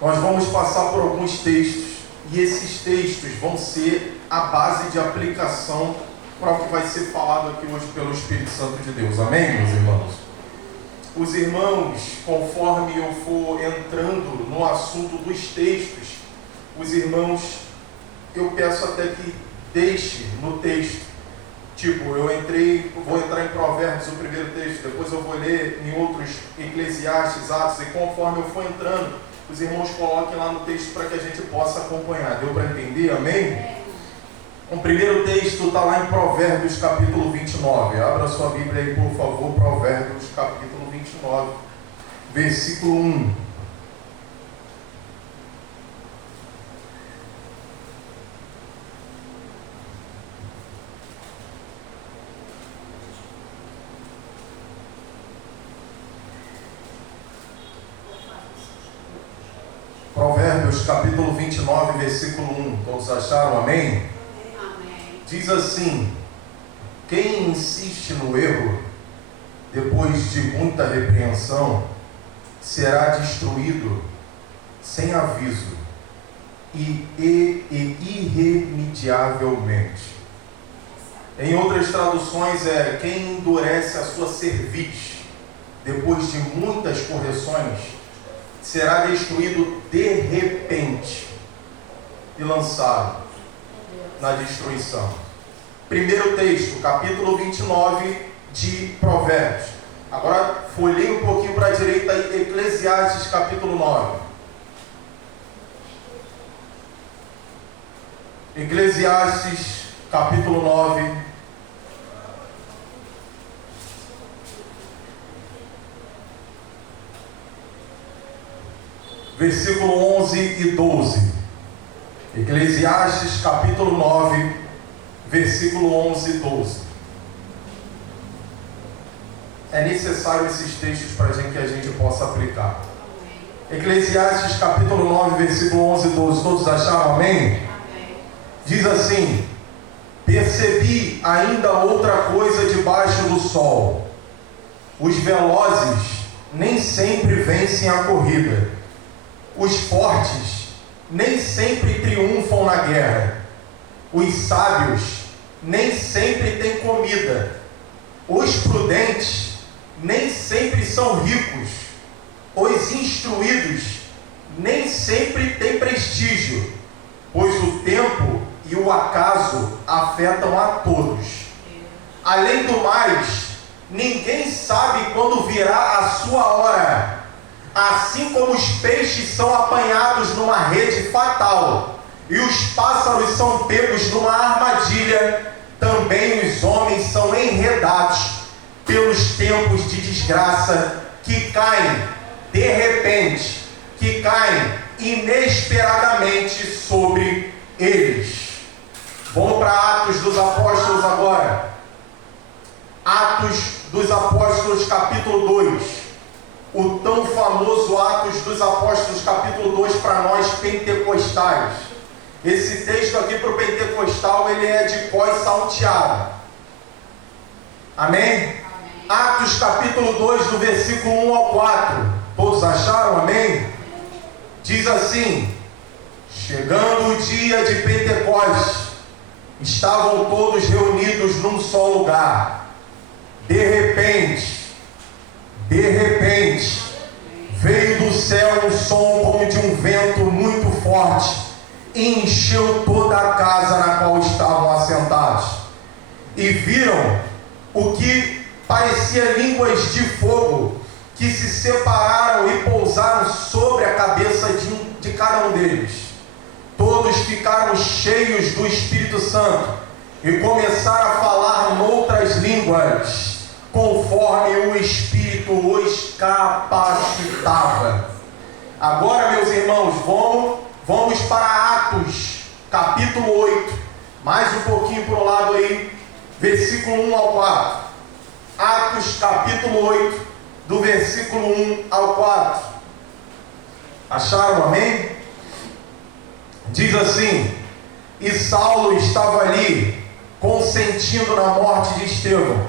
Nós vamos passar por alguns textos e esses textos vão ser a base de aplicação para o que vai ser falado aqui hoje pelo Espírito Santo de Deus. Amém, meus irmãos? Os irmãos, conforme eu for entrando no assunto dos textos, os irmãos, eu peço até que deixe no texto. Tipo, vou entrar em Provérbios, o primeiro texto, depois eu vou ler em outros, Eclesiastes, Atos, e conforme eu for entrando, os irmãos coloquem lá no texto para que a gente possa acompanhar. Deu para entender? Amém? O primeiro texto está lá em Provérbios capítulo 29. Abra sua Bíblia aí, por favor, Provérbios capítulo 29, versículo 1. Provérbios capítulo 29, versículo 1. Todos acharam? Amém? Amém. Diz assim: quem insiste no erro, depois de muita repreensão, será destruído sem aviso e irremediavelmente. Em outras traduções quem endurece a sua cerviz, depois de muitas correções, será destruído de repente e lançado na destruição. Primeiro texto, capítulo 29 de Provérbios. Agora folhei um pouquinho para a direita aí, Eclesiastes capítulo 9. Eclesiastes capítulo 9. Versículo 11 e 12. Eclesiastes capítulo 9, versículo 11 e 12. É necessário esses textos para que a gente possa aplicar. Eclesiastes capítulo 9, versículo 11 e 12. Todos acharam? Amém? Diz assim: percebi ainda outra coisa debaixo do sol. Os velozes nem sempre vencem a corrida. Os fortes nem sempre triunfam na guerra. Os sábios nem sempre têm comida. Os prudentes nem sempre são ricos. Os instruídos nem sempre têm prestígio, pois o tempo e o acaso afetam a todos. Além do mais, ninguém sabe quando virá a sua hora. Assim como os peixes são apanhados numa rede fatal e os pássaros são pegos numa armadilha, também os homens são enredados pelos tempos de desgraça que caem de repente, que caem inesperadamente sobre eles. Vamos para Atos dos Apóstolos agora. Atos dos Apóstolos capítulo 2. O tão famoso Atos dos Apóstolos capítulo 2 para nós pentecostais. Esse texto aqui para o pentecostal, ele é de cós salteado. Amém? Amém? Atos capítulo 2, do versículo 1 ao 4. Todos acharam? Amém? Diz assim: chegando o dia de Pentecostes, estavam todos reunidos num só lugar. De repente, veio do céu um som como de um vento muito forte e encheu toda a casa na qual estavam assentados. E viram o que parecia línguas de fogo, que se separaram e pousaram sobre a cabeça de cada um deles. Todos ficaram cheios do Espírito Santo e começaram a falar noutras línguas, conforme o Espírito os capacitava. Agora, meus irmãos, vamos para Atos, capítulo 8. Mais um pouquinho para o lado aí, versículo 1 ao 4. Atos, capítulo 8, do versículo 1 ao 4. Acharam? Amém? Diz assim: e Saulo estava ali, consentindo na morte de Estevão.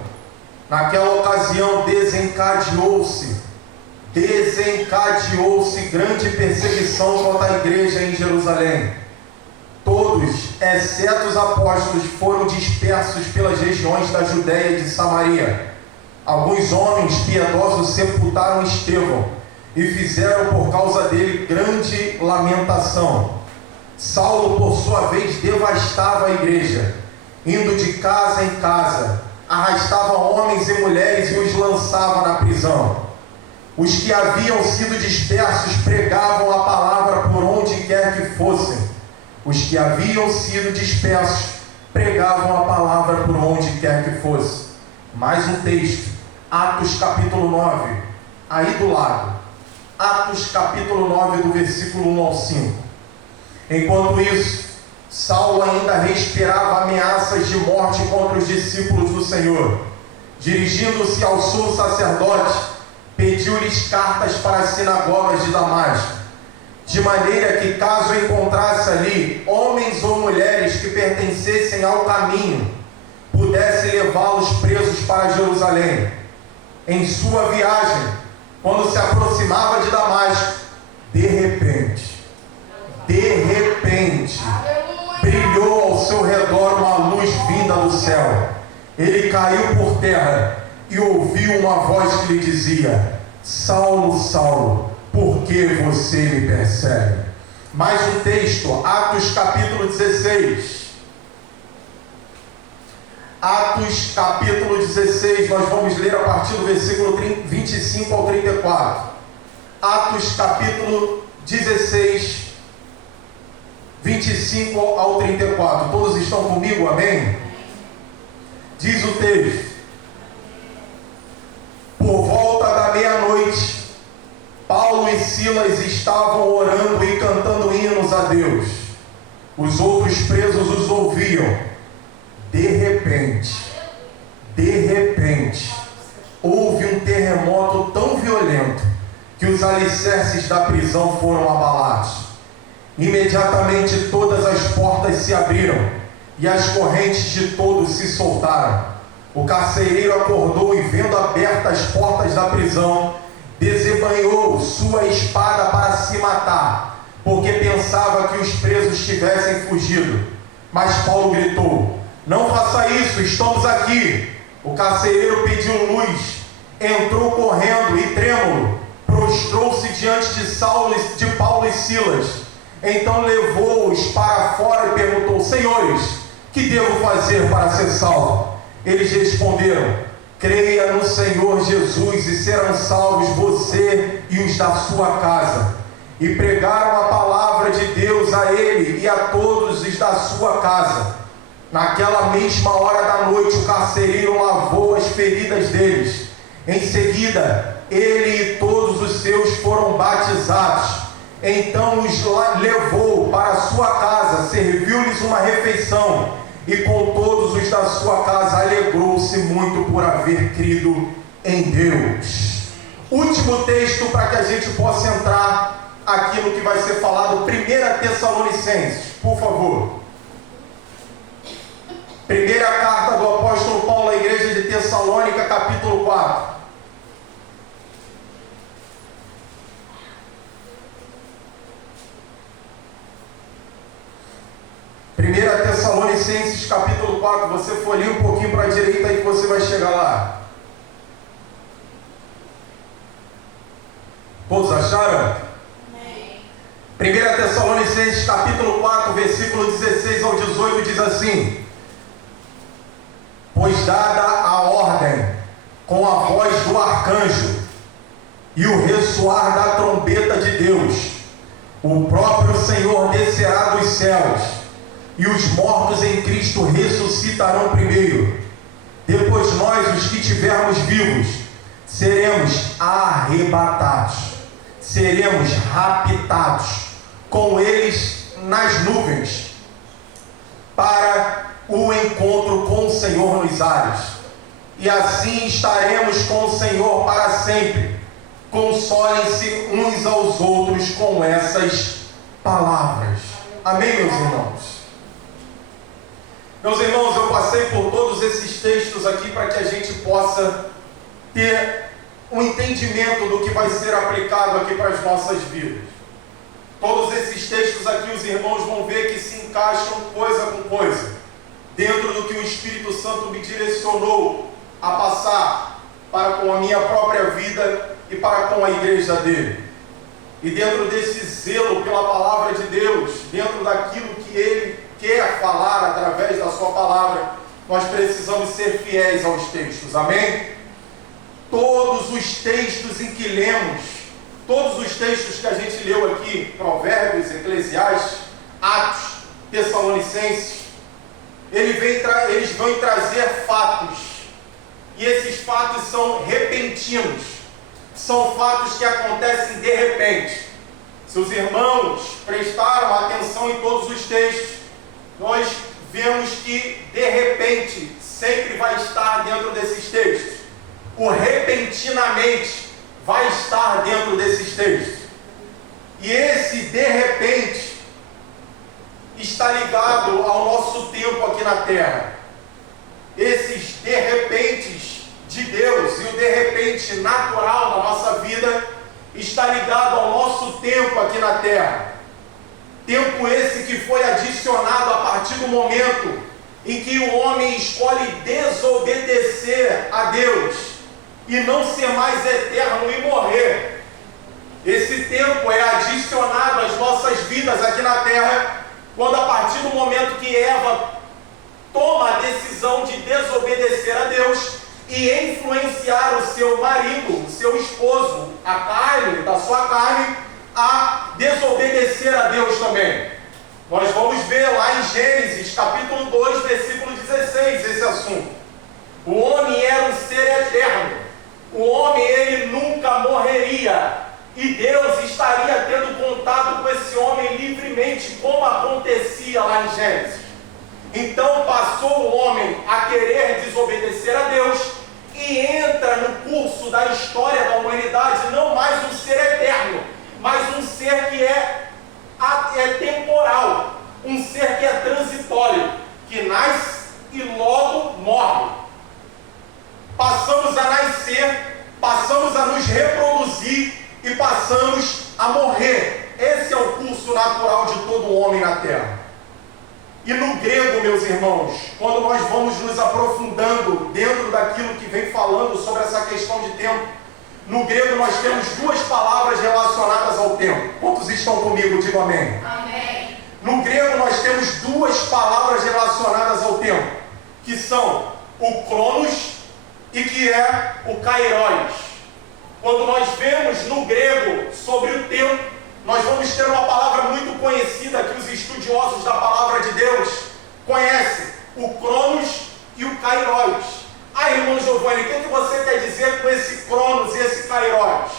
Naquela ocasião desencadeou-se desencadeou-se grande perseguição contra a igreja em Jerusalém. Todos, exceto os apóstolos, foram dispersos pelas regiões da Judéia e de Samaria. Alguns homens piedosos sepultaram Estevão e fizeram por causa dele grande lamentação. Saulo, por sua vez, devastava a igreja, indo de casa em casa, arrastava homens e mulheres e os lançava na prisão. Os que haviam sido dispersos pregavam a palavra por onde quer que fossem. Os que haviam sido dispersos pregavam a palavra por onde quer que fosse. Mais um texto, Atos capítulo 9, aí do lado. Atos capítulo 9, do versículo 1 ao 5. Enquanto isso, Saulo ainda respirava ameaças de morte contra os discípulos do Senhor. Dirigindo-se ao sumo sacerdote, pediu-lhes cartas para as sinagogas de Damasco, de maneira que, caso encontrasse ali homens ou mulheres que pertencessem ao caminho, pudesse levá-los presos para Jerusalém. Em sua viagem, quando se aproximava de Damasco, de repente, brilhou ao seu redor uma luz vinda do céu. Ele caiu por terra e ouviu uma voz que lhe dizia: Saulo, Saulo, por que você me persegue? Mais um texto, Atos capítulo 16. Atos capítulo 16, nós vamos ler a partir do versículo 25 ao 34. Atos capítulo 16, 25 ao 34. Todos estão comigo, amém? Diz o texto: por volta da meia-noite, Paulo e Silas estavam orando e cantando hinos a Deus. Os outros presos os ouviam. De repente, houve um terremoto tão violento que os alicerces da prisão foram abalados. Imediatamente todas as portas se abriram e as correntes de todos se soltaram. O carcereiro acordou e, vendo abertas as portas da prisão, desembanhou sua espada para se matar, porque pensava que os presos tivessem fugido. Mas Paulo gritou: não faça isso, estamos aqui. O carcereiro pediu luz, entrou correndo e trêmulo, prostrou-se diante de Paulo e Silas. Então levou-os para fora e perguntou: senhores, que devo fazer para ser salvo? Eles responderam: creia no Senhor Jesus e serão salvos você e os da sua casa. E pregaram a palavra de Deus a ele e a todos os da sua casa. Naquela mesma hora da noite, o carcereiro lavou as feridas deles. Em seguida, ele e todos os seus foram batizados. Então os levou para a sua casa, serviu-lhes uma refeição, e com todos os da sua casa alegrou-se muito por haver crido em Deus. Último texto para que a gente possa entrar aqui no que vai ser falado, 1 Tessalonicenses, por favor. Primeira carta do apóstolo Paulo à igreja de Tessalônica, capítulo 4. Primeira Tessalonicenses, capítulo 4. Você folheia um pouquinho para a direita aí que você vai chegar lá. Todos acharam? Amém. 1 Tessalonicenses, capítulo 4, versículo 16 ao 18 diz assim: pois dada a ordem com a voz do arcanjo e o ressoar da trombeta de Deus, o próprio Senhor descerá dos céus, e os mortos em Cristo ressuscitarão primeiro. Depois nós, os que estivermos vivos, seremos arrebatados, seremos raptados com eles nas nuvens, para o encontro com o Senhor nos ares, e assim estaremos com o Senhor para sempre. Consolem-se uns aos outros com essas palavras. Amém, meus irmãos? Meus irmãos, eu passei por todos esses textos aqui para que a gente possa ter um entendimento do que vai ser aplicado aqui para as nossas vidas. Todos esses textos aqui, os irmãos vão ver que se encaixam coisa com coisa, dentro do que o Espírito Santo me direcionou a passar para com a minha própria vida e para com a igreja dele. E dentro desse zelo pela palavra de Deus, dentro daquilo que Ele quer falar através da sua palavra, nós precisamos ser fiéis aos textos, amém? Todos os textos em que lemos, todos os textos que a gente leu aqui, Provérbios, Eclesiastes, Atos, Tessalonicenses, eles vão trazer fatos, e esses fatos são repentinos. São fatos que acontecem de repente. Se os irmãos prestaram atenção em todos os textos, nós vemos que de repente sempre vai estar dentro desses textos. O repentinamente vai estar dentro desses textos. E esse de repente está ligado ao nosso tempo aqui na terra. Esses de repentes de Deus e o de repente natural da nossa vida está ligado ao nosso tempo aqui na terra. Tempo esse que foi adicionado a partir do momento em que o homem escolhe desobedecer a Deus e não ser mais eterno e morrer. Esse tempo é adicionado às nossas vidas aqui na terra quando, a partir do momento que Eva toma a decisão de desobedecer a Deus e influenciar o seu marido, o seu esposo, a carne, da sua carne, a desobedecer a Deus também. Nós vamos ver lá em Gênesis, capítulo 2, versículo 16, esse assunto. O homem era um ser eterno. O homem, ele nunca morreria. E Deus estaria tendo contato com esse homem livremente, como acontecia lá em Gênesis. Então passou o homem a querer desobedecer a Deus e entra no curso da história da humanidade não mais um ser eterno, mas um ser que é temporal, um ser que é transitório, que nasce e logo morre. Passamos a nascer, passamos a nos reproduzir e passamos a morrer. Esse é o curso natural de todo homem na terra. E no grego, meus irmãos, quando nós vamos nos aprofundando dentro daquilo que vem falando sobre essa questão de tempo, no grego nós temos duas palavras relacionadas ao tempo. Quantos estão comigo? Digam amém. Amém. No grego nós temos duas palavras relacionadas ao tempo, que são o cronos e que é o kairos. Quando nós vemos no grego sobre o tempo, nós vamos ter uma palavra muito conhecida que os estudiosos da palavra de Deus conhecem, o cronos e o kairos. Irmão Giovanni, o que você quer dizer com esse cronos e esse kairos?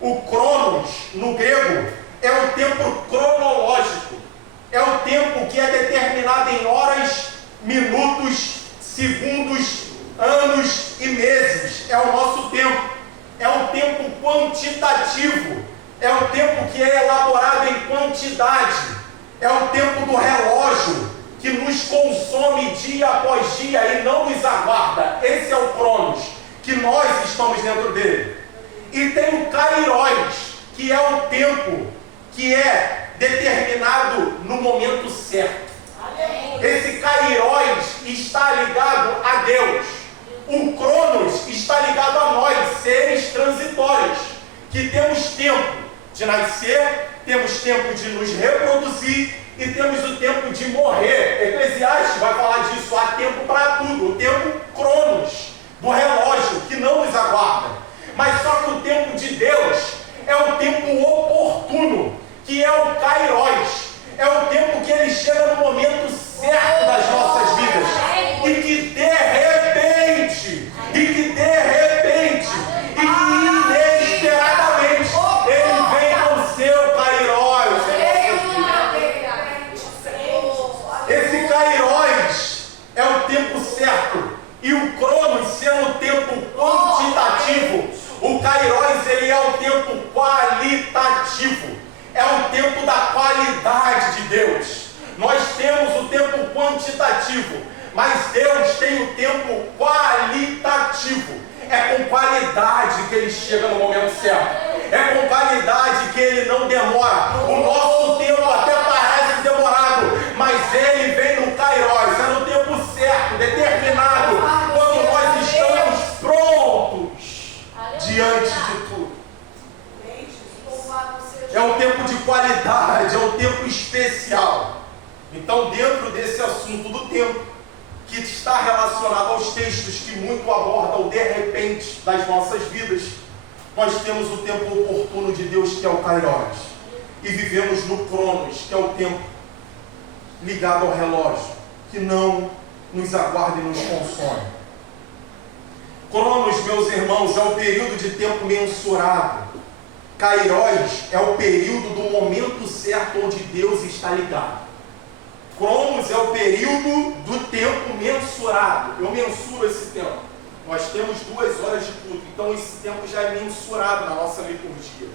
O cronos, no grego, é o tempo cronológico. É o tempo que é determinado em horas, minutos, segundos, anos e meses. É o nosso tempo. É um tempo quantitativo. É um tempo que é elaborado em quantidade. É o tempo do relógio que nos consome dia após dia e não nos aguarda. Esse é o cronos, que nós estamos dentro dele. E tem o kairos, que é o tempo que é determinado no momento certo. Esse kairos está ligado a Deus. O cronos está ligado a nós, seres transitórios, que temos tempo de nascer, temos tempo de nos reproduzir e temos o tempo de morrer. Eclesiastes vai falar disso, há tempo para tudo, o tempo cronos, do relógio, que não nos aguarda. Mas só que o tempo de Deus é o tempo oportuno, que é o kairos, é o tempo que ele chega no momento certo das nossas vidas, e que de repente, inesperadamente, ele vem com o seu kairos. Esse kairos é o tempo certo, e o cronos sendo o tempo quantitativo, o kairos ele é o tempo qualitativo, é o tempo da qualidade de Deus. Nós temos o tempo quantitativo, mas Deus tem o tempo qualitativo. é com qualidade que Ele chega no momento certo. É com qualidade que Ele não demora. O nosso tempo até parece demorado, mas Ele vem no Kairos, é no tempo certo, determinado, quando nós estamos prontos diante de tudo. É um tempo de qualidade, é um tempo especial. Então, dentro desse assunto do tempo, que está relacionado aos textos que muito abordam de repente das nossas vidas, nós temos o tempo oportuno de Deus, que é o Kairos, e vivemos no Cronos, que é o tempo ligado ao relógio, que não nos aguarda e nos consome. Cronos, meus irmãos, é o período de tempo mensurado. Kairos é o período do momento certo onde Deus está ligado. Cronos é o período do tempo mensurado. Eu mensuro esse tempo. Nós temos 2 horas de culto, então esse tempo já é mensurado na nossa liturgia.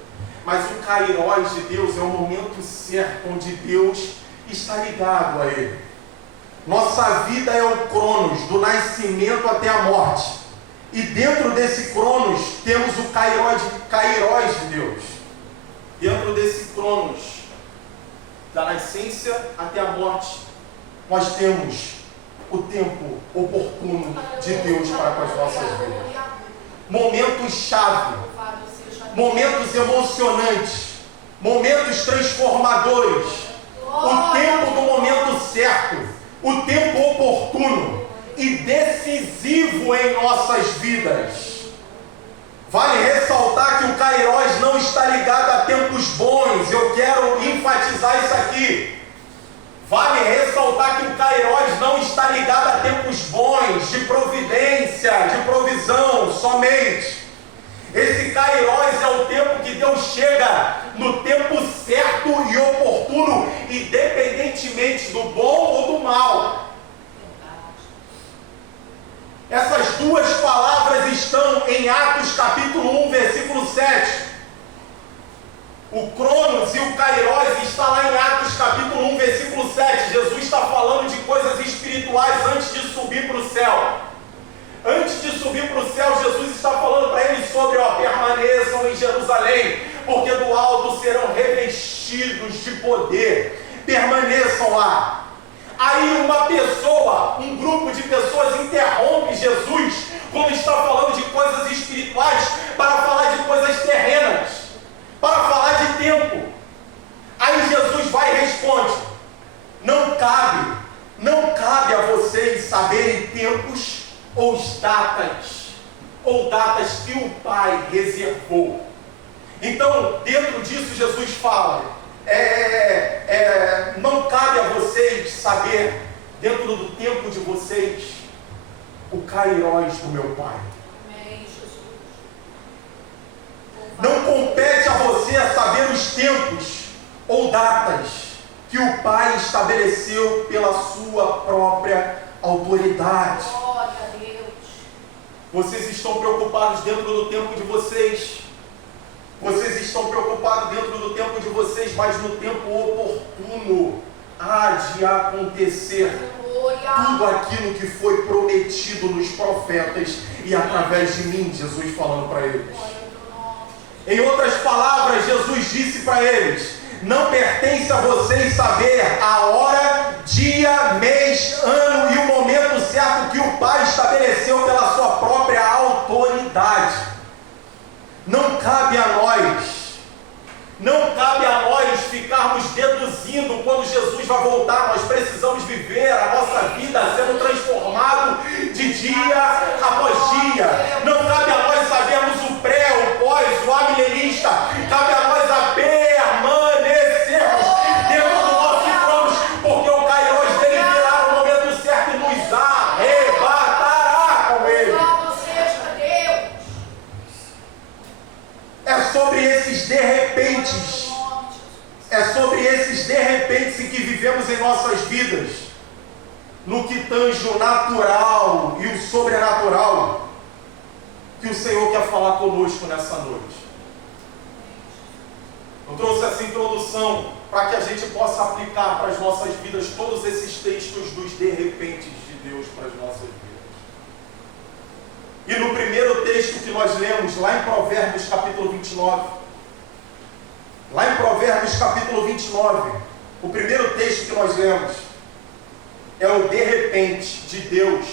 Mas o Kairos de Deus é o momento certo onde Deus está ligado a Ele. Nossa vida é o Cronos, do nascimento até a morte. E dentro desse Cronos temos o Kairos de Deus. Dentro desse Cronos, da nascença até a morte, nós temos o tempo oportuno de Deus para com as nossas vidas. Momentos-chave, momentos emocionantes, momentos transformadores, o tempo do momento certo, o tempo oportuno e decisivo em nossas vidas. Vale ressaltar que o Kairos não está ligado a tempos bons. Eu quero enfatizar isso aqui. Vale ressaltar que o Kairos não está ligado a tempos bons, de providência, de provisão somente. Esse Kairos é o tempo que Deus chega no tempo certo e oportuno, independentemente do bom ou do mal. Essas 2 palavras estão em Atos capítulo 1, versículo 7. O Cronos e o Kairos está lá em Atos capítulo 1, versículo 7. Jesus está falando de coisas espirituais antes de subir para o céu. Antes de subir para o céu, Jesus está falando para eles sobre, permaneçam em Jerusalém, porque do alto serão revestidos de poder. Permaneçam lá. Aí um grupo de pessoas interrompe Jesus quando está falando de coisas espirituais para falar de coisas terrenas, para falar de tempo. Aí Jesus vai e responde: não cabe a vocês saberem tempos ou datas que o Pai reservou. Então, dentro disso, Jesus fala: não cabe a vocês saber, dentro do tempo de vocês, o Kairos do meu Pai. Amém, Jesus. Não compete a você saber os tempos ou datas que o Pai estabeleceu pela sua própria autoridade. Glória a Deus. Vocês estão preocupados dentro do tempo de vocês. Vocês estão preocupados dentro do tempo de vocês, mas no tempo oportuno há de acontecer tudo aquilo que foi prometido nos profetas e através de mim, Jesus falando para eles. Em outras palavras, Jesus disse para eles: não pertence a vocês saber a hora, dia, mês, ano e o momento certo que o Pai estabeleceu pela sua própria autoridade. Não cabe a nós ficarmos deduzindo quando Jesus vai voltar. Nós precisamos viver a nossa vida sendo transformado de dia após dia. Não cabe a nós sabermos o pré, o pós, o amilenista. Cabe a nós a permanecermos dentro do nosso Cronos, porque o Kairos dele virá no momento certo e nos arrebatará com ele. É sobre esses de repentes. É sobre esses de repentes que vivemos em nossas vidas, no que tange o natural e o sobrenatural, que o Senhor quer falar conosco nessa noite. Eu trouxe essa introdução para que a gente possa aplicar para as nossas vidas todos esses textos dos de repentes de Deus para as nossas vidas. E no primeiro texto nós lemos lá em Provérbios capítulo 29. Lá em Provérbios capítulo 29, o primeiro texto que nós lemos é o de repente de Deus,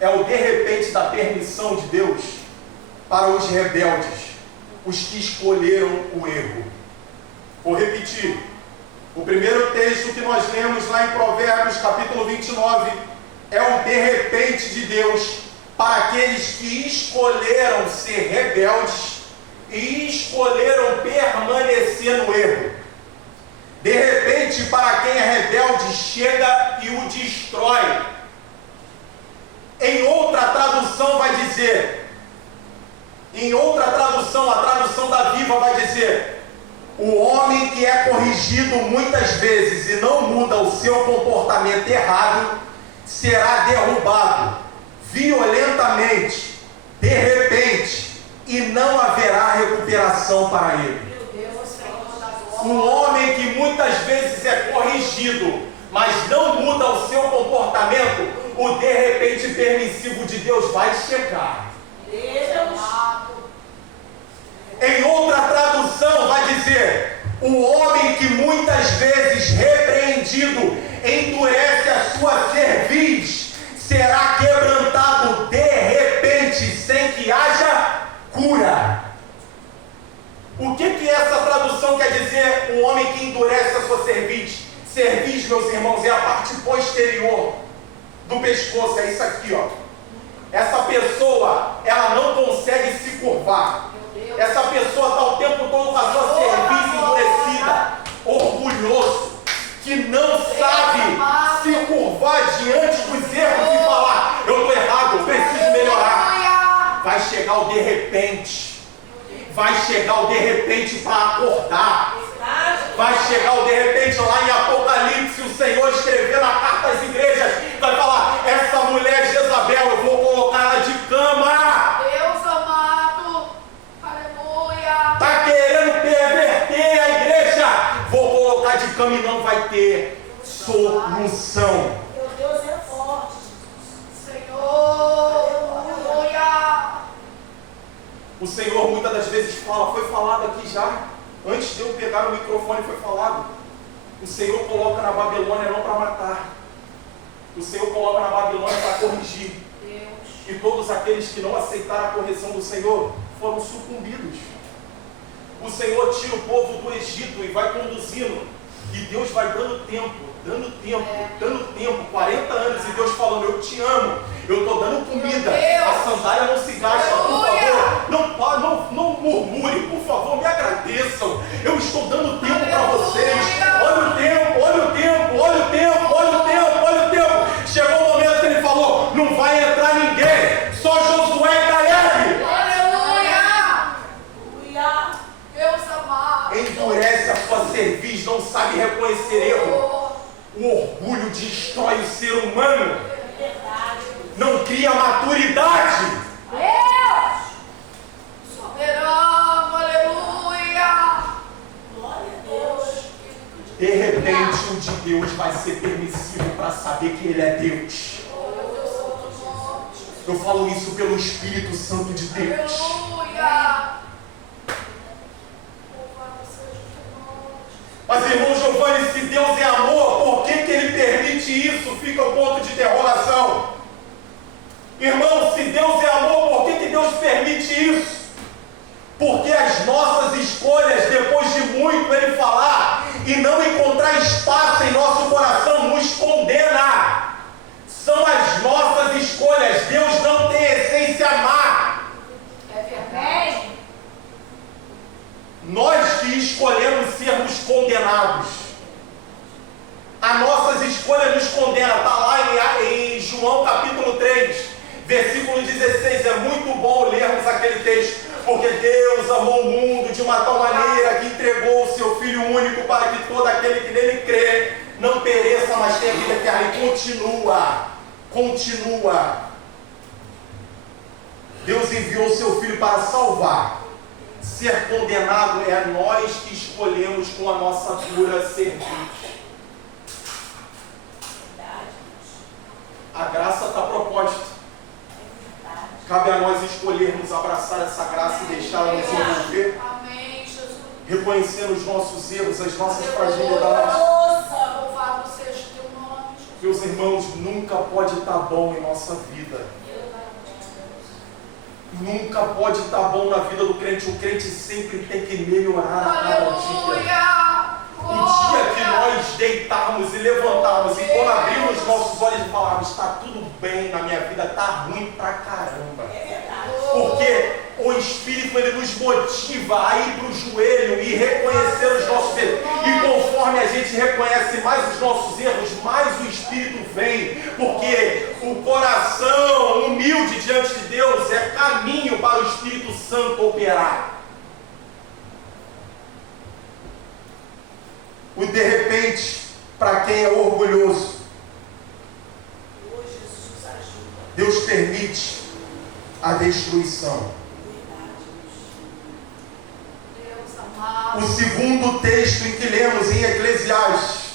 é o de repente da permissão de Deus para os rebeldes, os que escolheram o erro. Vou repetir. O primeiro texto que nós lemos lá em Provérbios capítulo 29 é o de repente de Deus para aqueles que escolheram ser rebeldes e escolheram permanecer no erro. De repente, para quem é rebelde, chega e o destrói. Em outra tradução vai dizer, em outra tradução, a tradução da Viva vai dizer: o homem que é corrigido muitas vezes e não muda o seu comportamento errado, será derrubado violentamente, de repente, e não haverá recuperação para ele. O homem que muitas vezes é corrigido, mas não muda o seu comportamento, o de repente permissivo de Deus vai chegar. Em outra tradução vai dizer: o homem que muitas vezes repreendido endurece a sua cerviz, será quebrantado de repente, sem que haja cura. O que essa tradução quer dizer? O homem que endurece a sua cerviz. Cerviz, meus irmãos, é a parte posterior do pescoço, é isso aqui, ó. Essa pessoa, ela não consegue se curvar. Essa pessoa está o tempo todo com a sua cerviz endurecida, orgulhoso, que não sabe se curvar diante dos erros e falar: eu estou errado, eu preciso melhorar. Vai chegar o de repente. Vai chegar o de repente para acordar. Vai chegar o de repente lá em Apocalipse, o Senhor escrever na carta às igrejas, vai falar: essa mulher Jezabel, eu vou colocar ela de cama. Deus amado, aleluia. Está querendo perverter a igreja, vou colocar de cama e não vai ter solução. Meu Deus é forte, Senhor, aleluia. O Senhor muitas das vezes fala, foi falado aqui já, antes de eu pegar o microfone foi falado: o Senhor coloca na Babilônia não para matar, o Senhor coloca na Babilônia para corrigir. Deus. E todos aqueles que não aceitaram a correção do Senhor foram sucumbidos. O Senhor tira o povo do Egito e vai conduzindo, e Deus vai dando tempo, 40 anos, e Deus falando: eu te amo, eu estou dando comida, a sandália não se gasta, por favor, não murmure, por favor, me agradeçam, eu estou dando tempo para vocês. Olha o tempo, olha o tempo, olha o tempo, olha o tempo, olha o tempo. Chegou o momento que ele falou: não vai entrar ninguém, só Josué e Caleb. Aleluia. Deus amado. Endurece a sua cerviz, não sabe reconhecer erro. O orgulho destrói o ser humano, não cria maturidade. Deus soberano, aleluia. Glória a Deus. De repente, o de Deus vai ser permissivo para saber que Ele é Deus. Eu falo isso pelo Espírito Santo de Deus. Aleluia. Mas, irmão Giovanni, se Deus é amor, por que Ele permite isso? Fica o ponto de interrogação. Irmão, se Deus é amor, por que Deus permite isso? Porque as nossas escolhas, depois de muito Ele falar e não encontrar espaço em nosso coração, nos condena. São as nossas escolhas. Deus não tem essência má. É verdade. Nós que escolhemos sermos condenados. As nossas escolhas nos condenam. Está lá em João capítulo 3, versículo 16. É muito bom lermos aquele texto. Porque Deus amou o mundo de uma tal maneira que entregou o seu Filho único para que todo aquele que nele crê não pereça, mas tenha vida eterna. E continua. Deus enviou o seu Filho para salvar. Ser condenado é nós que escolhemos com a nossa dura cerviz. A graça está proposta. Cabe a nós escolhermos abraçar essa graça e deixá-la nos envolver, Amém, Jesus. reconhecendo os nossos erros, as nossas fragilidades. Louvado seja o teu nome, Jesus. Meus irmãos, nunca pode estar bom em nossa vida. Nunca pode estar bom na vida do crente. O crente sempre tem que melhorar a cada dia. O dia que nós deitarmos e levantarmos e quando abrirmos nossos olhos e falarmos, está tudo bem na minha vida, está ruim pra caramba. Porque o Espírito ele nos motiva a ir para o joelho e reconhecer os nossos erros. E conforme a gente reconhece mais os nossos erros, mais o Espírito vem. Porque o coração humilde diante de Deus é caminho para o Espírito Santo operar. O de repente, para quem é orgulhoso, Deus permite a destruição. O segundo texto em que lemos em Eclesiastes,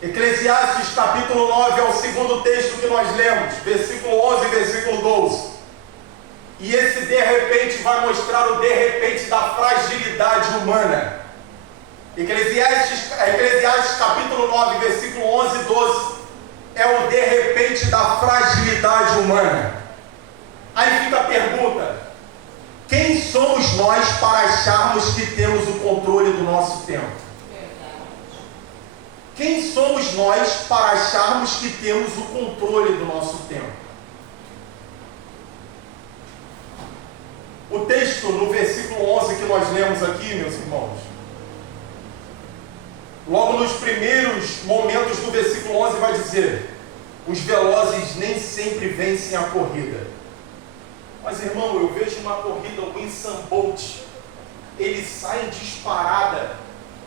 Eclesiastes capítulo 9 é o segundo texto que nós lemos, versículo 11 e versículo 12. E esse de repente vai mostrar o de repente da fragilidade humana. Eclesiastes capítulo 9, versículo 11 e 12 é o de repente da fragilidade humana. Aí fica a pergunta: quem somos nós para acharmos que temos o controle do nosso tempo? Quem somos nós para acharmos que temos o controle do nosso tempo? O texto no versículo 11 que nós lemos aqui, meus irmãos, logo nos primeiros momentos do versículo 11 vai dizer: os velozes nem sempre vencem a corrida. Mas, irmão, eu vejo uma corrida, o Usain Bolt, ele sai disparada,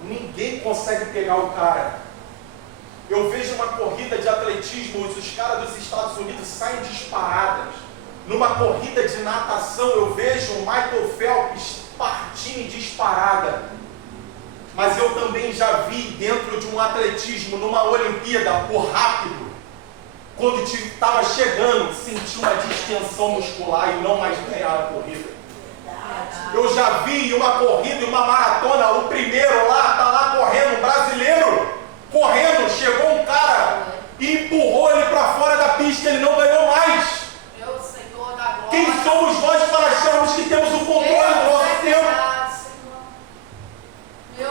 ninguém consegue pegar o cara. Eu vejo uma corrida de atletismo, os caras dos Estados Unidos saem disparadas. Numa corrida de natação, eu vejo o Michael Phelps partindo disparada. Mas eu também já vi dentro de um atletismo, numa Olimpíada, o rápido, quando estava chegando, sentiu uma distensão muscular e não mais ganhar a corrida. Eu já vi uma corrida, uma maratona, o primeiro lá, está lá correndo, um brasileiro, correndo, chegou um cara e empurrou ele para fora da pista, ele não ganhou mais. Meu Senhor da glória. Quem somos nós para acharmos que temos o controle do nosso tempo?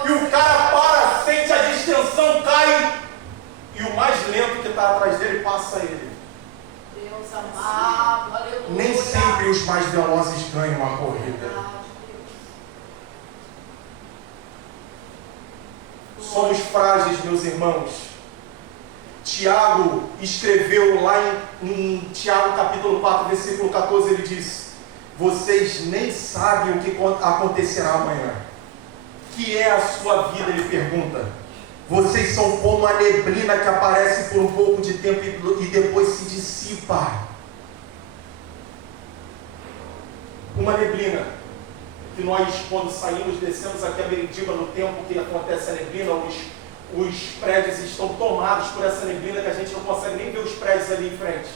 E o cara para, sente a distensão, cai, e o mais lento que está atrás dele passa ele. Deus amado, aleluia. Nem sempre os mais velozes ganham a corrida. Somos frágeis, meus irmãos. Tiago escreveu lá em Tiago capítulo 4, versículo 14, ele diz: vocês nem sabem o que acontecerá amanhã. Que é a sua vida? Ele pergunta. Vocês são como a neblina que aparece por um pouco de tempo e depois se dissipa. Uma neblina que nós, quando saímos, descemos aqui a Beritiba, no tempo que acontece a neblina, os prédios estão tomados por essa neblina que a gente não consegue nem ver os prédios ali em frente.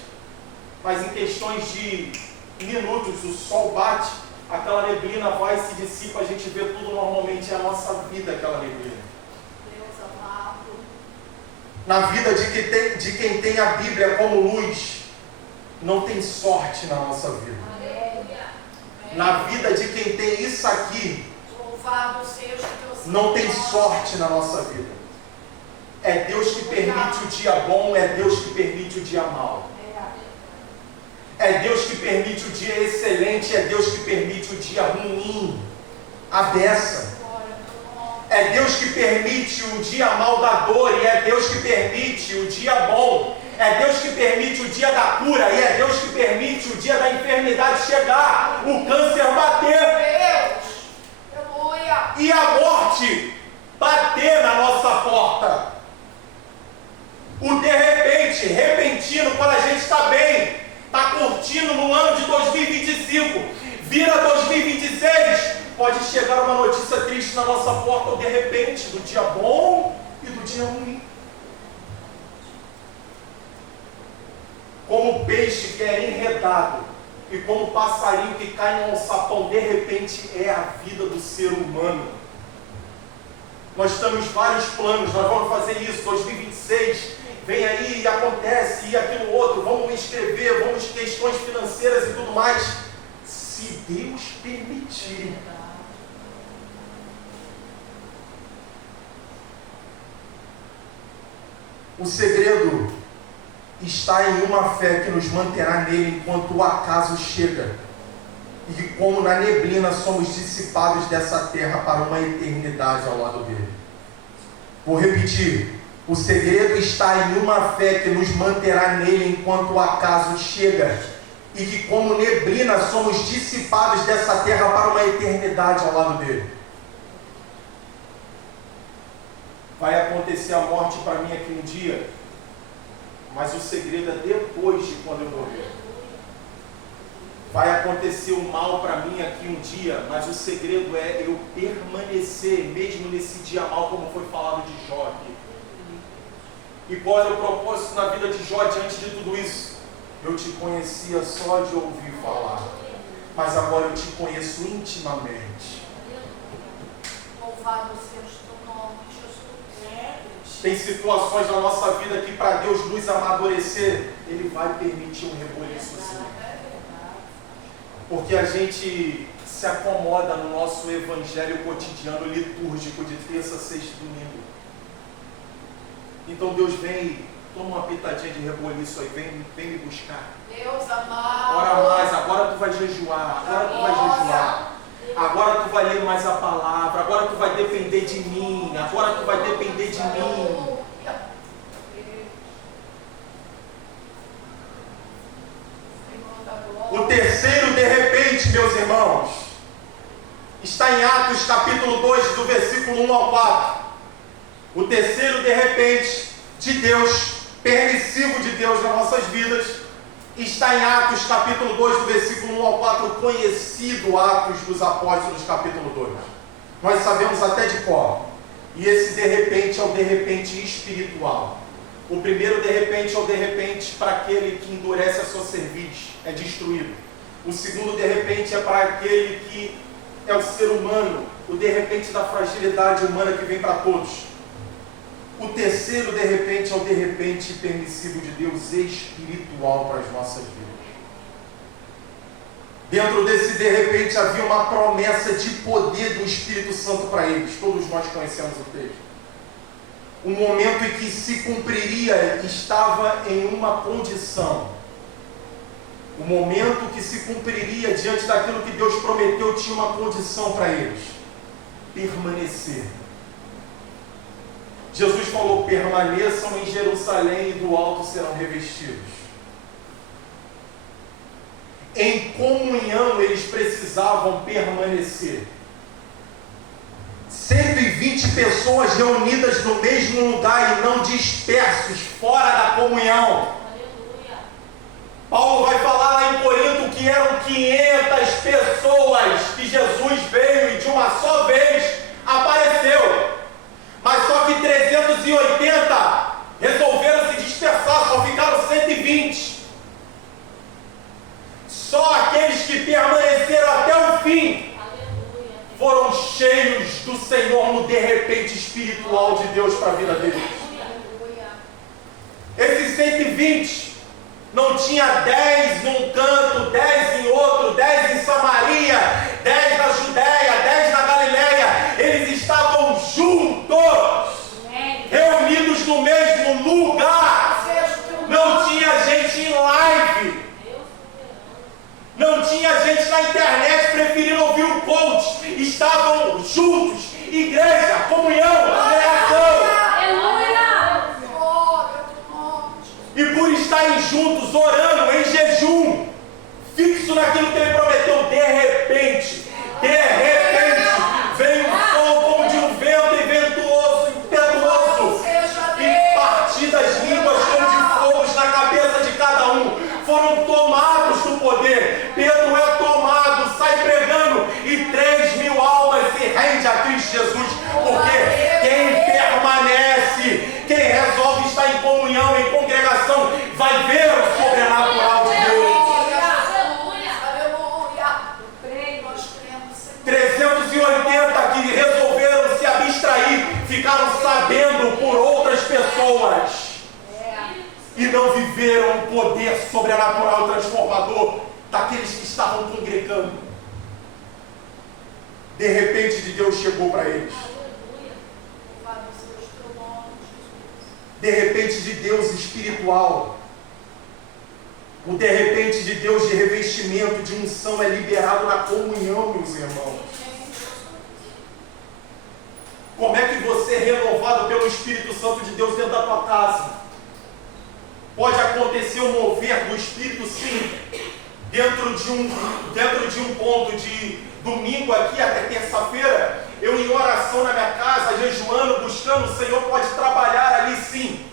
Mas em questões de minutos, o sol bate, aquela neblina vai, se dissipa, a gente vê tudo normalmente, é a nossa vida aquela neblina. Deus amado. Na vida de quem tem a Bíblia como luz, não tem sorte na nossa vida. Na vida de quem tem isso aqui, Louvado seja o teu Senhor. não tem sorte na nossa vida. É Deus que permite o dia bom, é Deus que permite o dia mau. É Deus que permite o dia excelente, é Deus que permite o dia ruim, a beça. É Deus que permite o dia mau da dor e é Deus que permite o dia bom. É Deus que permite o dia da cura e é Deus que permite o dia da enfermidade chegar, o câncer bater Deus, aleluia. e a morte bater na nossa porta. O de repente, repentino, quando a gente está bem, está curtindo no ano de 2025, vira 2026, pode chegar uma notícia triste na nossa porta, ou de repente, do dia bom e do dia ruim. Como o peixe que é enredado E como passarinho que cai num alçapão, de repente é a vida do ser humano. Nós temos vários planos, nós vamos fazer isso, 2026, vem aí e acontece, e aquilo outro, vamos escrever, vamos questões financeiras e tudo mais. Se Deus permitir. O segredo está em uma fé que nos manterá nele enquanto o acaso chega. E que, como na neblina, somos dissipados dessa terra para uma eternidade ao lado dele. Vou repetir. O segredo está em uma fé que nos manterá nele enquanto o acaso chega. E que, como neblina, somos dissipados dessa terra para uma eternidade ao lado dele. Vai acontecer a morte para mim aqui um dia, mas o segredo é depois de quando eu morrer. Vai acontecer o mal para mim aqui um dia, mas o segredo é eu permanecer, mesmo nesse dia mal, como foi falado de Jó aqui. E qual era o propósito na vida de Jó diante de tudo isso? Eu te conhecia só de ouvir falar, mas agora eu te conheço intimamente. Louvado seja o teu nome, Jesus. Tem situações na nossa vida que, para Deus nos amadurecer, Ele vai permitir um reboliço sim. Porque a gente se acomoda no nosso evangelho cotidiano litúrgico de terça, sexta e domingo. Então Deus vem, toma uma pitadinha de reboliço aí, vem me buscar. Deus amado. Ora mais, agora tu vai jejuar, agora tu vai jejuar. Agora tu vai ler mais a palavra, agora tu vai depender de mim, agora tu vai depender de mim. O terceiro, de repente, meus irmãos, está em Atos capítulo 2, do versículo 1 ao 4. O terceiro, de repente, de Deus, permissivo de Deus nas nossas vidas, está em Atos capítulo 2, do versículo 1 ao 4, o conhecido Atos dos Apóstolos capítulo 2. Nós sabemos até de cor. E esse de repente é o de repente espiritual. O primeiro de repente é o de repente para aquele que endurece a sua cerviz, é destruído. O segundo de repente é para aquele que é o ser humano, o de repente da fragilidade humana que vem para todos. O terceiro de repente é o de repente permissivo de Deus espiritual para as nossas vidas. Dentro desse de repente havia uma promessa de poder do Espírito Santo para eles. Todos nós conhecemos o texto. O momento em que se cumpriria estava em uma condição. O momento que se cumpriria diante daquilo que Deus prometeu tinha uma condição para eles: permanecer. Jesus falou: permaneçam em Jerusalém e do alto serão revestidos. Em comunhão eles precisavam permanecer. 120 pessoas reunidas no mesmo lugar e não dispersos, fora da comunhão. Paulo vai falar lá em Corinto que eram 500 pessoas que Jesus veio e de uma só vez apareceu. Mas só que 380 resolveram se dispersar, só ficaram 120. Só aqueles que permaneceram até o fim foram cheios do Senhor no de repente espiritual de Deus para a vida deles. Esses 120 não tinha 10 num canto, 10 em outro, 10 em Samaria, 10 na Judéia, 10 na Galileia. Eles estavam juntos, reunidos no mesmo lugar. Não tinha gente em live, não tinha gente na internet preferindo ouvir o coach. Estavam juntos, igreja, comunhão, adoração. E por estarem juntos, orando, em jejum, fixo naquilo que Ele prometeu, de repente, veio um som como de um vento impetuoso, e partidas línguas como de fogos na cabeça de cada um, foram tomados do poder. Pedro é tomado, sai pregando, e 3.000 almas se rende a Cristo Jesus, porque quem permanece, quem resolve estar em comunhão, em congregação, vai ver o sobrenatural de Deus. sobrenatural e transformador daqueles que estavam congregando. De repente de Deus chegou para eles. Louvado seja o teu nome, Jesus. De repente de Deus espiritual. O de repente de Deus de revestimento, de unção é liberado na comunhão, meus irmãos. Como é que você é renovado pelo Espírito Santo de Deus dentro da tua casa? Pode acontecer um mover do Espírito, sim, dentro de um ponto de domingo aqui até terça-feira, eu em oração na minha casa, jejuando, buscando, o Senhor pode trabalhar ali, sim.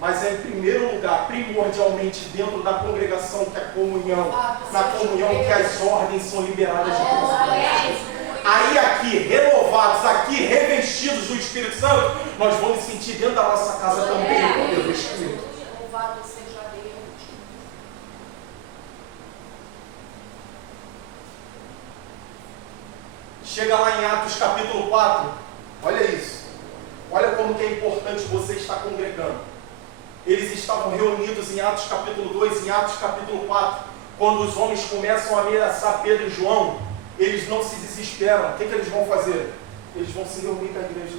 Mas é em primeiro lugar, primordialmente, dentro da congregação, que é a comunhão, na comunhão que as ordens são liberadas de Deus. Aí aqui, renovados, aqui, revestidos do Espírito Santo, nós vamos sentir dentro da nossa casa também o poder do Espírito. Louvado seja Deus. Chega lá em Atos capítulo 4, olha isso. Olha como que é importante você estar congregando. Eles estavam reunidos em Atos capítulo 2, em Atos capítulo 4, quando os homens começam a ameaçar Pedro e João, eles não se desesperam. O que eles vão fazer? Eles vão se reunir com a igreja.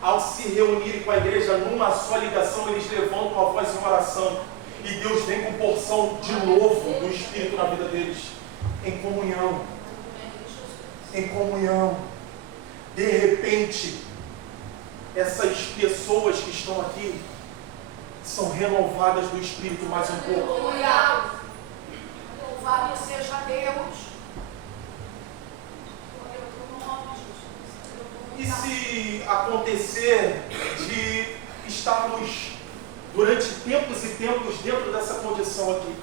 Ao se reunirem com a igreja numa só ligação, eles levantam a voz em oração. E Deus vem com porção de novo do Espírito na vida deles. Em comunhão. Em comunhão. De repente, essas pessoas que estão aqui são renovadas do Espírito mais um pouco. Aleluia. Louvado seja Deus. E se acontecer de estarmos durante tempos e tempos dentro dessa condição aqui?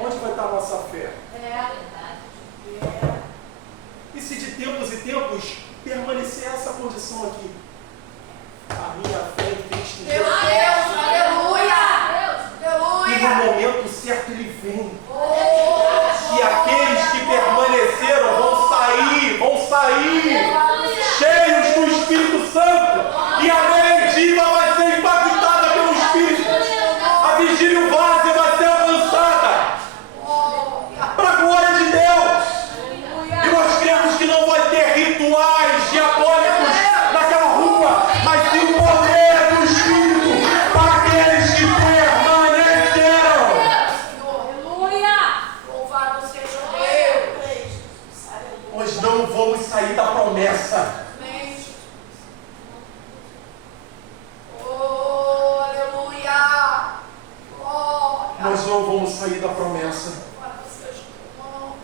Onde vai estar a nossa fé? E se de tempos e tempos permanecer essa condição aqui? A minha fé em Cristo Meu Jesus. Deus, aleluia. E no Aleluia. momento certo Ele vem. E aqueles que permaneceram vão sair cheios do Espírito Santo. E a merendiva vai ser impactada pelo Espírito. A vigília várzea vai ser avançada. Para a glória de Deus. E nós cremos que não vai ter rituais diabólicos naquela rua, mas sim o poder do Espírito para aqueles que permaneceram. Aleluia. Louvado seja Deus. Nós não vamos sair da promessa. Amém. Oh, aleluia. Glória. Nós não vamos sair da promessa. Louvado seja o teu nome.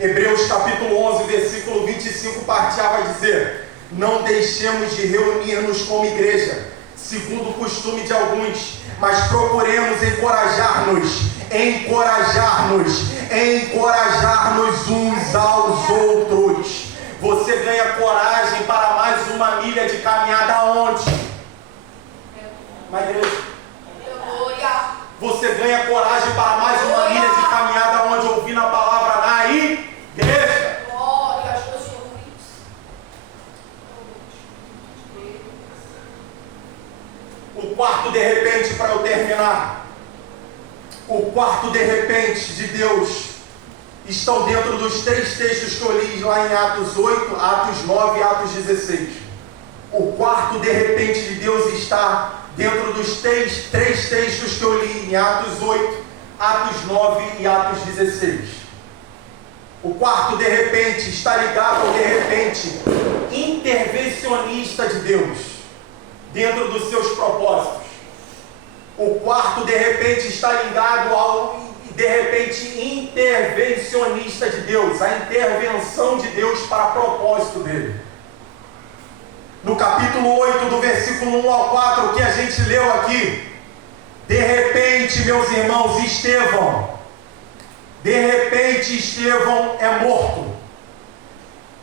Hebreus capítulo 11, versículo 25, parteava a dizer: não deixemos de reunir-nos como igreja, segundo o costume de alguns, mas procuremos encorajar-nos uns aos outros. Você ganha coragem para mais uma milha de caminhada onde? Na igreja. Aleluia. Você ganha coragem para mais uma milha de caminhada onde? Ouvindo a palavra na igreja. Glória a Jesus. O quarto de repente, para eu terminar, o quarto de repente de Deus estão dentro dos três textos que eu li lá em Atos 8, Atos 9 e Atos 16. O quarto de repente de Deus está dentro dos três textos que eu li em Atos 8, Atos 9 e Atos 16. O quarto de repente está ligado ao de repente intervencionista de Deus dentro dos seus propósitos. O quarto de repente está ligado ao de repente intervencionista de Deus, a intervenção de Deus para propósito dele. No capítulo 8, do versículo 1 ao 4, que a gente leu aqui, de repente, meus irmãos, Estevão é morto.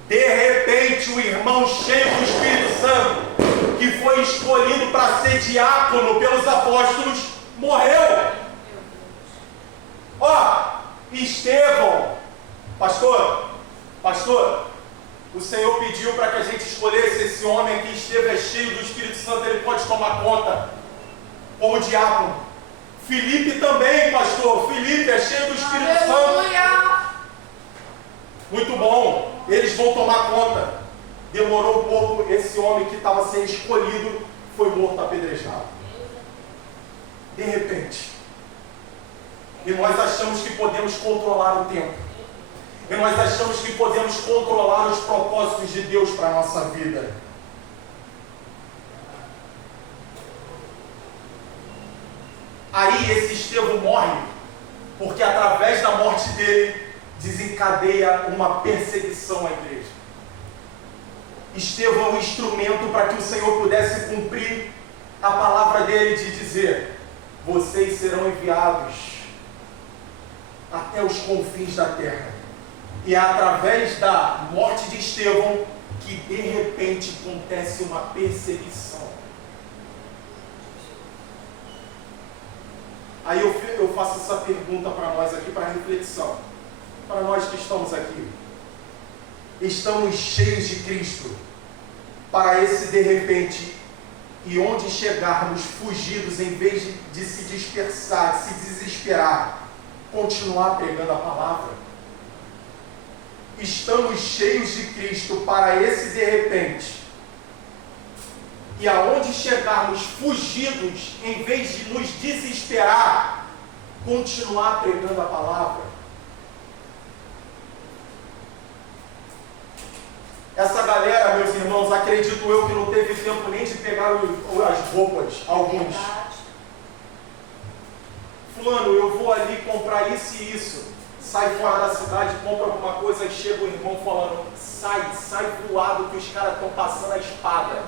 De repente, o irmão cheio do Espírito Santo, que foi escolhido para ser diácono pelos apóstolos, morreu. Estevão, pastor, O Senhor pediu para que a gente escolhesse esse homem aqui. Estevão é cheio do Espírito Santo, ele pode tomar conta. Como diácono. Filipe também, pastor. Filipe é cheio do Espírito Santo. Muito bom. Eles vão tomar conta. Demorou um pouco. Esse homem que estava sendo escolhido foi morto apedrejado. De repente. E nós achamos que podemos controlar o tempo. E nós achamos que podemos controlar os propósitos de Deus para a nossa vida. Aí esse Estevão morre, porque através da morte dele, desencadeia uma perseguição à igreja. Estevão é um instrumento para que o Senhor pudesse cumprir a palavra dele de dizer: vocês serão enviados até os confins da terra. E é através da morte de Estevão que de repente acontece uma perseguição. Aí eu faço essa pergunta para nós aqui, para reflexão. Para nós que estamos aqui. Estamos cheios de Cristo para esse de repente, e onde chegarmos fugidos, em vez de se dispersar, de se desesperar, continuar pregando a palavra? Estamos cheios de Cristo para esse de repente, e aonde chegarmos fugidos, em vez de nos desesperar, continuar pregando a palavra? Essa galera, meus irmãos, acredito eu que não teve tempo nem de pegar as roupas, alguns. Fulano, eu vou ali comprar isso e isso. Sai fora da cidade, compra alguma coisa e chega o irmão falando: sai voado que os caras estão passando a espada.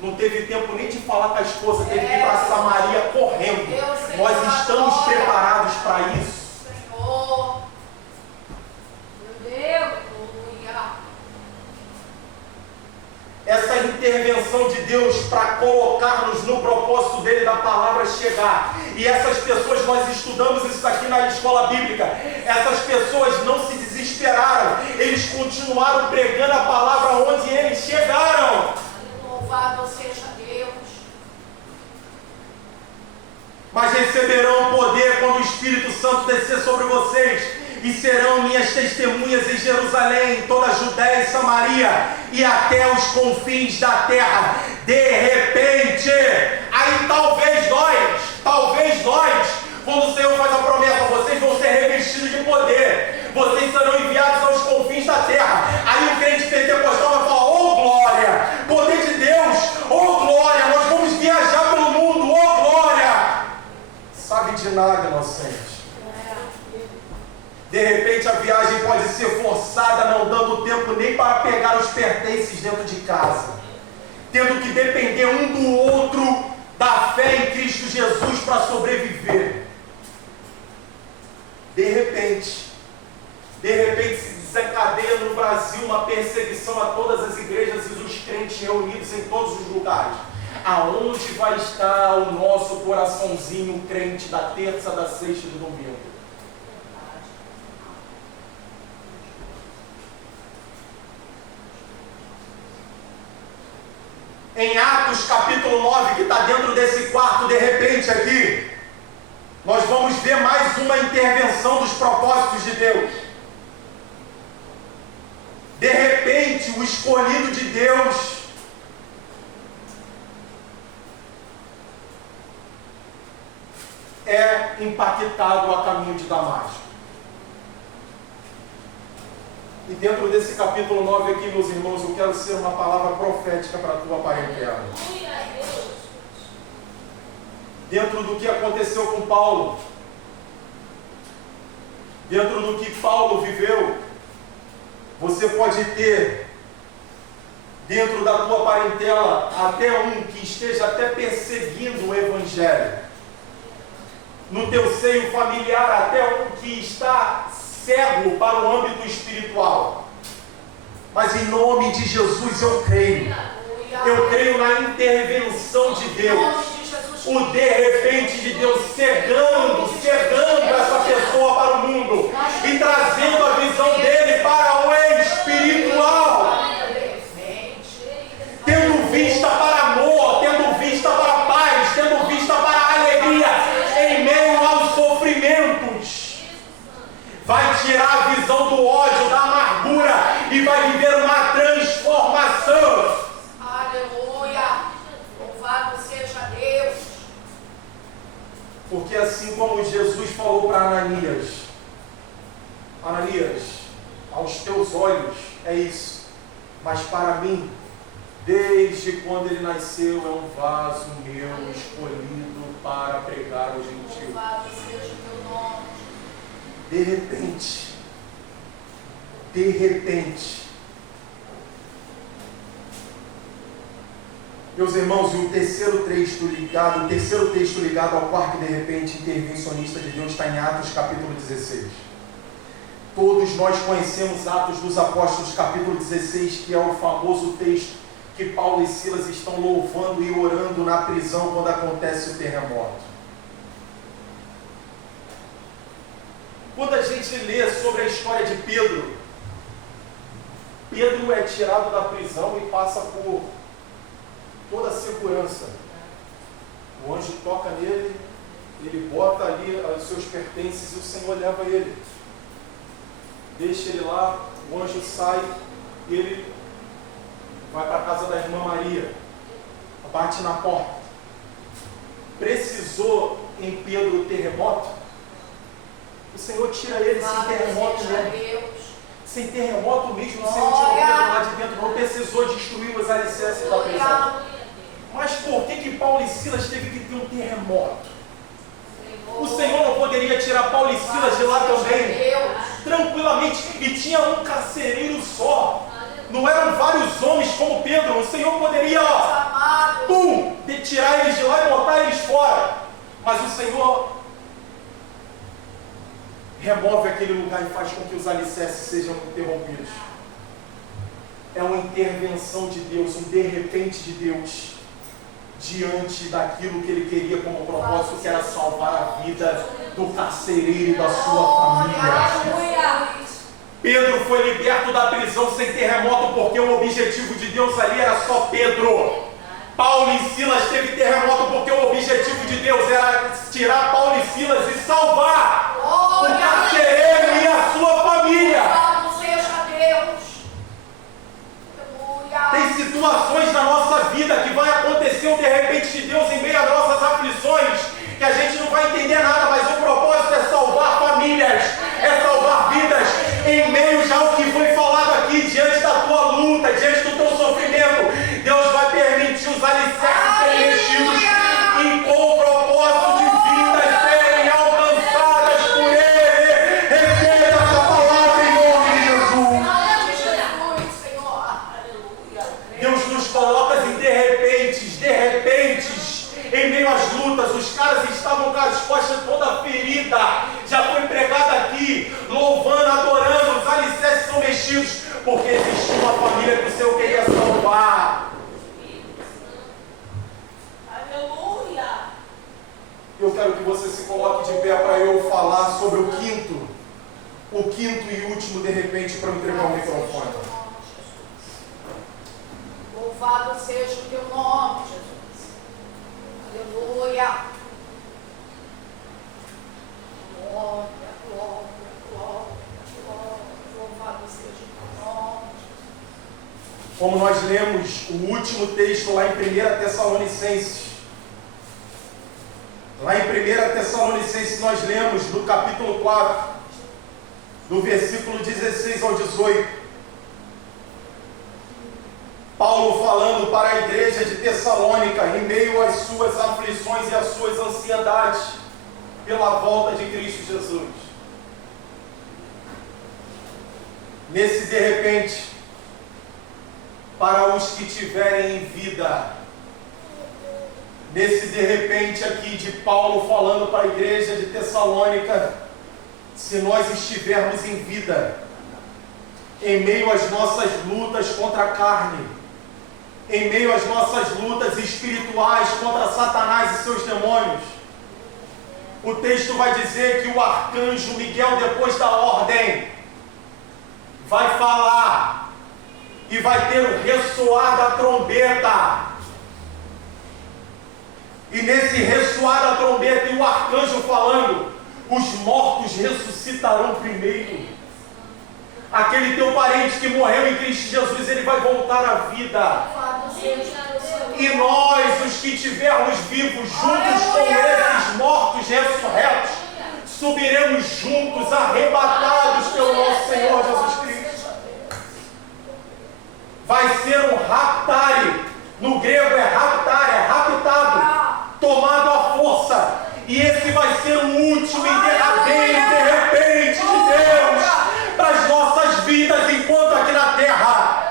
Não teve tempo nem de falar com a esposa, teve que ir para Samaria correndo. Nós estamos preparados para isso. Senhor, meu Deus. Essa intervenção de Deus para colocar-nos no propósito dele da palavra chegar. E essas pessoas, nós estudamos isso aqui na escola bíblica, essas pessoas não se desesperaram, eles continuaram pregando a palavra onde eles chegaram. Louvado seja Deus. Mas receberão poder quando o Espírito Santo descer sobre vocês, e serão minhas testemunhas em Jerusalém, em toda a Judéia e Samaria, e até os confins da terra. De repente, aí talvez nós, quando o Senhor faz a promessa, vocês vão ser revestidos de poder, vocês serão enviados aos confins da terra. Aí o crente pentecostal vai falar: oh glória, poder de Deus, oh glória, nós vamos viajar pelo mundo, oh glória. Sabe de nada, inocente. De repente a viagem pode ser forçada, não dando tempo nem para pegar os pertences dentro de casa, tendo que depender um do outro, da fé em Cristo Jesus para sobreviver. De repente se desencadeia no Brasil uma perseguição a todas as igrejas e os crentes reunidos em todos os lugares. Aonde vai estar o nosso coraçãozinho crente da terça, da sexta e do domingo? Em Atos capítulo 9, que está dentro desse quarto, de repente aqui, nós vamos ver mais uma intervenção dos propósitos de Deus. De repente, o escolhido de Deus é impactado a caminho de Damasco. E dentro desse capítulo 9 aqui, meus irmãos, eu quero ser uma palavra profética para a tua parentela. Dentro do que aconteceu com Paulo, dentro do que Paulo viveu, você pode ter dentro da tua parentela até um que esteja até perseguindo o Evangelho. No teu seio familiar, até um que está cego para o âmbito espiritual. Mas em nome de Jesus eu creio na intervenção de Deus, o de repente de Deus cegando essa pessoa para o mundo e trazendo a visão dele para o espiritual. Porque assim como Jesus falou para Ananias, Ananias, aos teus olhos é isso, mas para mim, desde quando ele nasceu, é um vaso meu escolhido para pregar aos gentios. Louvado seja o teu nome. De repente, meus irmãos, e o terceiro texto ligado ao quarto de repente intervencionista de Deus está em Atos capítulo 16. Todos nós conhecemos Atos dos Apóstolos capítulo 16, que é o famoso texto que Paulo e Silas estão louvando e orando na prisão quando acontece o terremoto. Quando a gente lê sobre a história de Pedro, Pedro é tirado da prisão e passa por toda a segurança. O anjo toca nele, ele bota ali os seus pertences e o Senhor leva ele. Deixa ele lá, o anjo sai e ele vai para a casa da irmã Maria, bate na porta. Precisou em Pedro o terremoto? O Senhor tira ele sem terremoto mesmo. Sem terremoto mesmo, o Senhor tirou Pedro lá de dentro, não precisou destruir os alicerces da prisão. Mas por que Paulo e Silas teve que ter um terremoto? O Senhor não poderia tirar Paulo e Silas de lá também? Tranquilamente, e tinha um carcereiro só. Não eram vários homens como Pedro. O Senhor poderia, tirar eles de lá e botar eles fora. Mas o Senhor remove aquele lugar e faz com que os alicerces sejam interrompidos. É uma intervenção de Deus, um de repente de Deus, diante daquilo que Ele queria como propósito, que era salvar a vida do carcereiro e da sua família. Pedro foi liberto da prisão sem terremoto, porque o objetivo de Deus ali era só Pedro. Paulo e Silas teve terremoto porque o objetivo de Deus era tirar Paulo e Silas e salvar o carcereiro e a sua família. Tem situações na nossa vida que vai acontecer um de repente de Deus em meio às nossas aflições, que a gente não vai entender nada, mas o propósito é salvar famílias, é salvar vidas, em meio já ao que foi falado aqui, diante da tua luta, diante do teu sofrimento. Deus vai permitir os alicerces serem mexidos e com o propósito de vidas serem alcançadas por Ele. Receba essa palavra em nome de Jesus. Deus nos coloca em de repentes, em meio às lutas. Os caras estavam com as costas toda ferida, já foi pregado aqui, louvando, adorando, os alicerces são mexidos, porque existia uma família que o Senhor queria salvar. Aleluia! Eu quero que você se coloque de pé para eu falar sobre o quinto e último de repente, para eu entregar o microfone. Louvado seja o teu nome, Jesus. Aleluia. Glória, glória, glória, glória. Louvado seja o teu nome, Jesus. Como nós lemos o último texto lá em 1 Tessalonicenses. Lá em 1 Tessalonicenses nós lemos no capítulo 4, do versículo 16 ao 18. Paulo falando para a igreja de Tessalônica, em meio às suas aflições e às suas ansiedades, pela volta de Cristo Jesus. Nesse de repente, para os que tiverem em vida, nesse de repente aqui de Paulo falando para a igreja de Tessalônica, se nós estivermos em vida, em meio às nossas lutas contra a carne, em meio às nossas lutas espirituais contra Satanás e seus demônios, o texto vai dizer que o arcanjo Miguel, depois da ordem, vai falar e vai ter o ressoar da trombeta. E nesse ressoar da trombeta e o arcanjo falando, os mortos ressuscitarão primeiro. Aquele teu parente que morreu em Cristo Jesus, ele vai voltar à vida. Louvado seja o teu E nós, os que estivermos vivos, juntos com esses mortos ressurretos, subiremos juntos, arrebatados pelo nosso Senhor Jesus Cristo. Vai ser um raptare. No grego é raptare, é raptado, tomado à força. E esse vai ser o último e derradeiro de repente de Deus para as nossas vidas enquanto aqui na terra.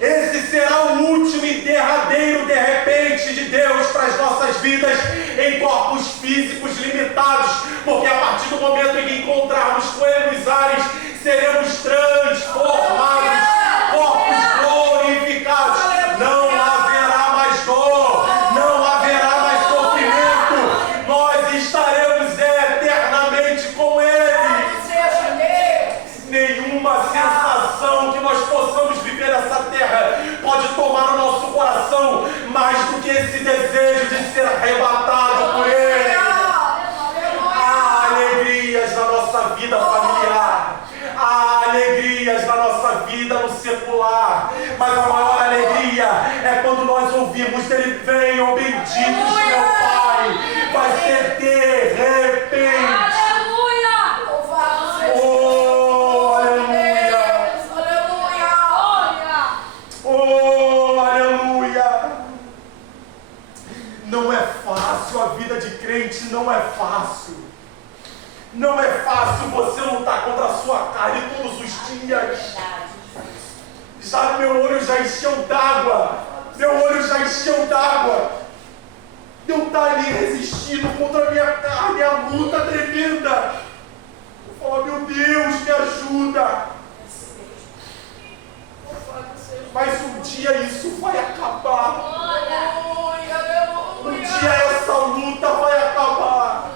Esse será o último e derradeiro de repente de Deus para as nossas vidas em corpos físicos limitados, porque a partir do momento em que encontrarmos com Ele nos ares, seremos transformados, corpos glorificados. Não haverá mais dor, não haverá mais sofrimento, nós estaremos eternamente com Ele. Nenhuma sensação que nós possamos viver nessa terra pode tomar o nosso coração mais do que esse desejo de ser arrebatado por Ele. Há alegrias na nossa vida familiar, há alegrias na nossa vida no secular, mas a maior alegria é quando nós ouvimos dele: venham benditos meu Pai. Vai ser de repente. Não é fácil a vida de crente, não é fácil. Não é fácil você lutar contra a sua carne todos os dias. Já meu olho já encheu d'água. Meu olho já encheu d'água. Eu estar ali resistindo contra a minha carne, a luta tremenda. Eu falo: meu Deus, me ajuda. Mas um dia isso vai acabar. Um dia essa luta vai acabar.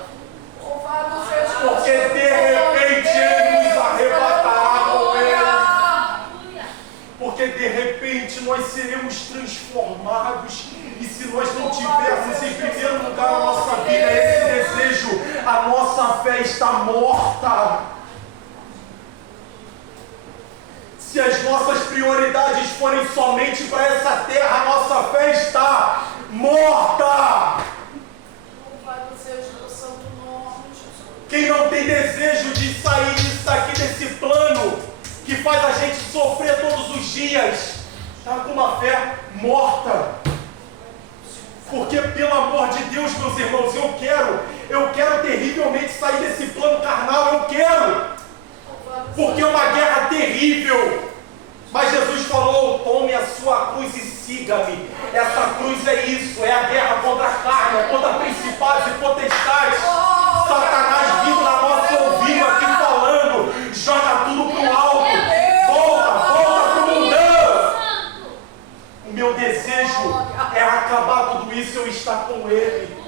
Porque de repente Ele nos arrebatará com Ele. Porque de repente nós seremos transformados. E se nós não tivermos em primeiro lugar na nossa vida esse desejo, a nossa fé está morta. Se as nossas prioridades forem somente para essa terra, a nossa fé está morta. Quem não tem desejo de sair disso aqui, desse plano que faz a gente sofrer todos os dias, está com uma fé morta. Porque, pelo amor de Deus, meus irmãos, eu quero terrivelmente sair desse plano carnal, eu quero. Porque é uma guerra terrível. Mas Jesus falou: tome a sua cruz e siga-me. Essa cruz é isso, é a guerra contra a carne, contra principados e potestades. Satanás vindo na nossa ouvido aqui falando: joga tudo pro alto, volta pro mundão. O meu desejo é acabar tudo isso e eu estar com Ele.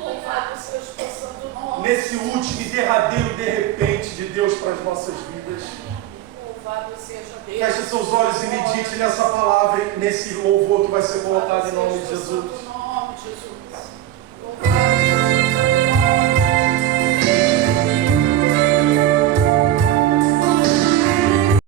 Nesse último e derradeiro de repente de Deus para as nossas vidas. Feche seus olhos e medite nessa palavra, nesse louvor que vai ser colocado em nome de Jesus.